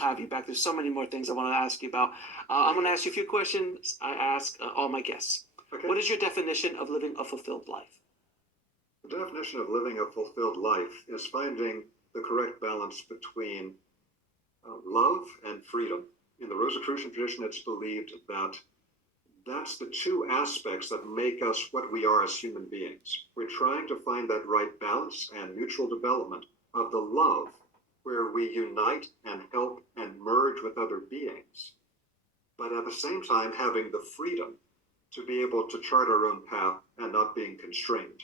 have you back. There's so many more things I want to ask you about. I'm going to ask you a few questions I ask all my guests. Okay. What is your definition of living a fulfilled life? The definition of living a fulfilled life is finding the correct balance between love and freedom. In the Rosicrucian tradition, it's believed that that's the two aspects that make us what we are as human beings. We're trying to find that right balance and mutual development of the love, where we unite and help and merge with other beings, but at the same time having the freedom to be able to chart our own path and not being constrained.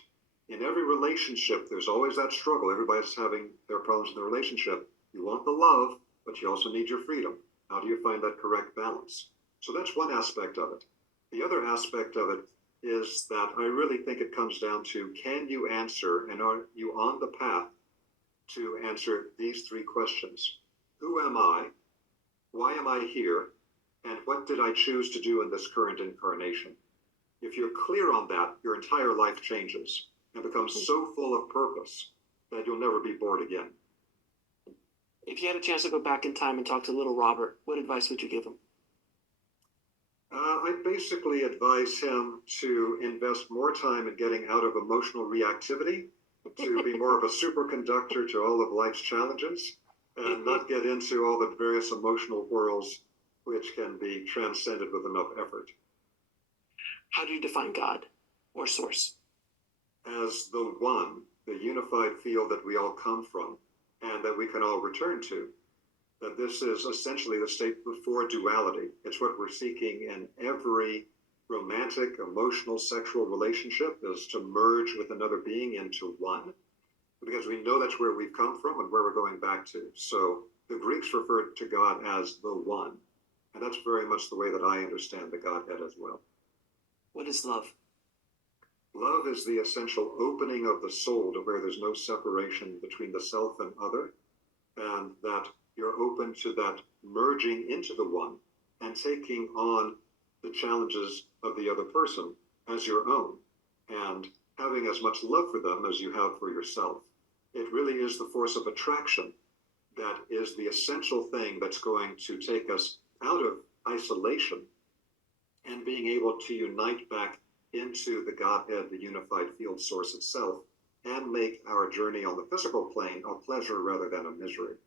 In every relationship, there's always that struggle. Everybody's having their problems in the relationship. You want the love, but you also need your freedom. How do you find that correct balance? So that's one aspect of it. The other aspect of it is that I really think it comes down to, can you answer, and are you on the path to answer these three questions? Who am I? Why am I here? And what did I choose to do in this current incarnation? If you're clear on that, your entire life changes and becomes so full of purpose that you'll never be bored again. If you had a chance to go back in time and talk to little Robert, what advice would you give him? I basically advise him to invest more time in getting out of emotional reactivity, to be more of a superconductor to all of life's challenges, and not get into all the various emotional whirls which can be transcended with enough effort. How do you define God or source? As the one, the unified field that we all come from and that we can all return to. That this is essentially the state before duality. It's what we're seeking in every romantic, emotional, sexual relationship, is to merge with another being into one, because we know that's where we've come from and where we're going back to. So the Greeks referred to God as the one, and that's very much the way that I understand the Godhead as well. What is love? Love is the essential opening of the soul to where there's no separation between the self and other, and that you're open to that merging into the one and taking on the challenges of the other person as your own and having as much love for them as you have for yourself. It really is the force of attraction that is the essential thing that's going to take us out of isolation and being able to unite back into the Godhead, the unified field source itself, and make our journey on the physical plane a pleasure rather than a misery.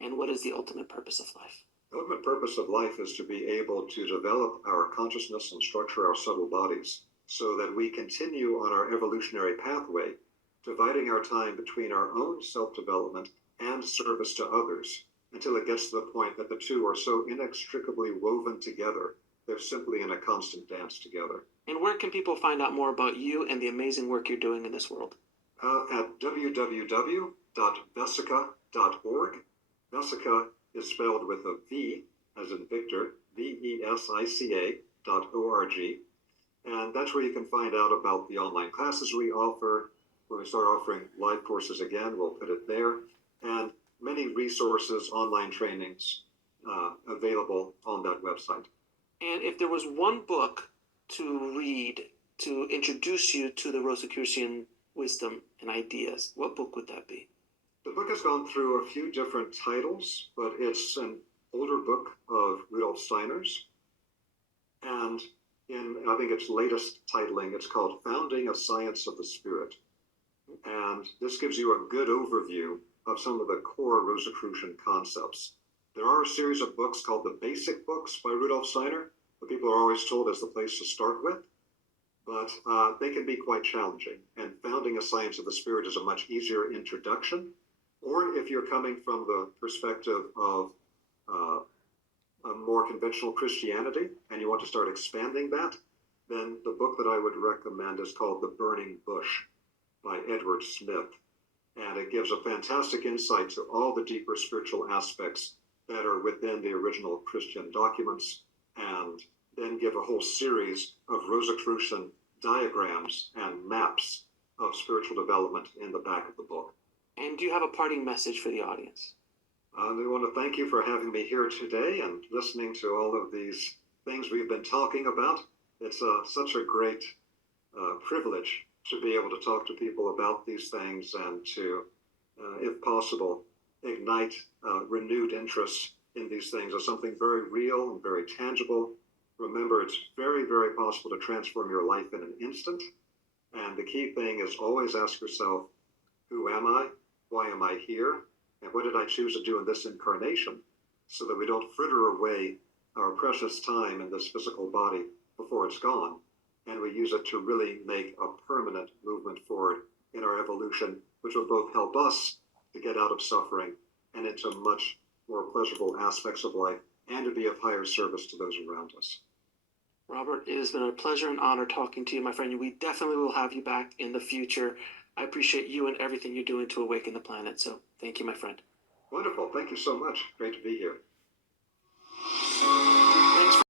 And what is the ultimate purpose of life? The ultimate purpose of life is to be able to develop our consciousness and structure our subtle bodies so that we continue on our evolutionary pathway, dividing our time between our own self-development and service to others until it gets to the point that the two are so inextricably woven together, they're simply in a constant dance together. And where can people find out more about you and the amazing work you're doing in this world? At www.vesica.org. Vesica is spelled with a V, as in Victor, VESICA.org. And that's where you can find out about the online classes we offer. When we start offering live courses again, we'll put it there. And many resources, online trainings available on that website. And if there was one book to read to introduce you to the Rosicrucian wisdom and ideas, what book would that be? The book has gone through a few different titles, but it's an older book of Rudolf Steiner's. And in, I think, its latest titling, it's called Founding a Science of the Spirit. And this gives you a good overview of some of the core Rosicrucian concepts. There are a series of books called the Basic Books by Rudolf Steiner that people are always told is the place to start with, but they can be quite challenging. And Founding a Science of the Spirit is a much easier introduction. Or if you're coming from the perspective of a more conventional Christianity and you want to start expanding that, then the book that I would recommend is called The Burning Bush by Edward Smith. And it gives a fantastic insight to all the deeper spiritual aspects that are within the original Christian documents, and then give a whole series of Rosicrucian diagrams and maps of spiritual development in the back of the book. And do you have a parting message for the audience? We want to thank you for having me here today and listening to all of these things we've been talking about. It's such a great privilege to be able to talk to people about these things and to, if possible, ignite renewed interest in these things as something very real and very tangible. Remember, it's very, very possible to transform your life in an instant. And the key thing is always ask yourself, who am I? Why am I here? And what did I choose to do in this incarnation? So that we don't fritter away our precious time in this physical body before it's gone. And we use it to really make a permanent movement forward in our evolution, which will both help us to get out of suffering and into much more pleasurable aspects of life, and to be of higher service to those around us. Robert, it has been a pleasure and honor talking to you, my friend. We definitely will have you back in the future. I appreciate you and everything you're doing to awaken the planet. So thank you, my friend. Wonderful. Thank you so much. Great to be here.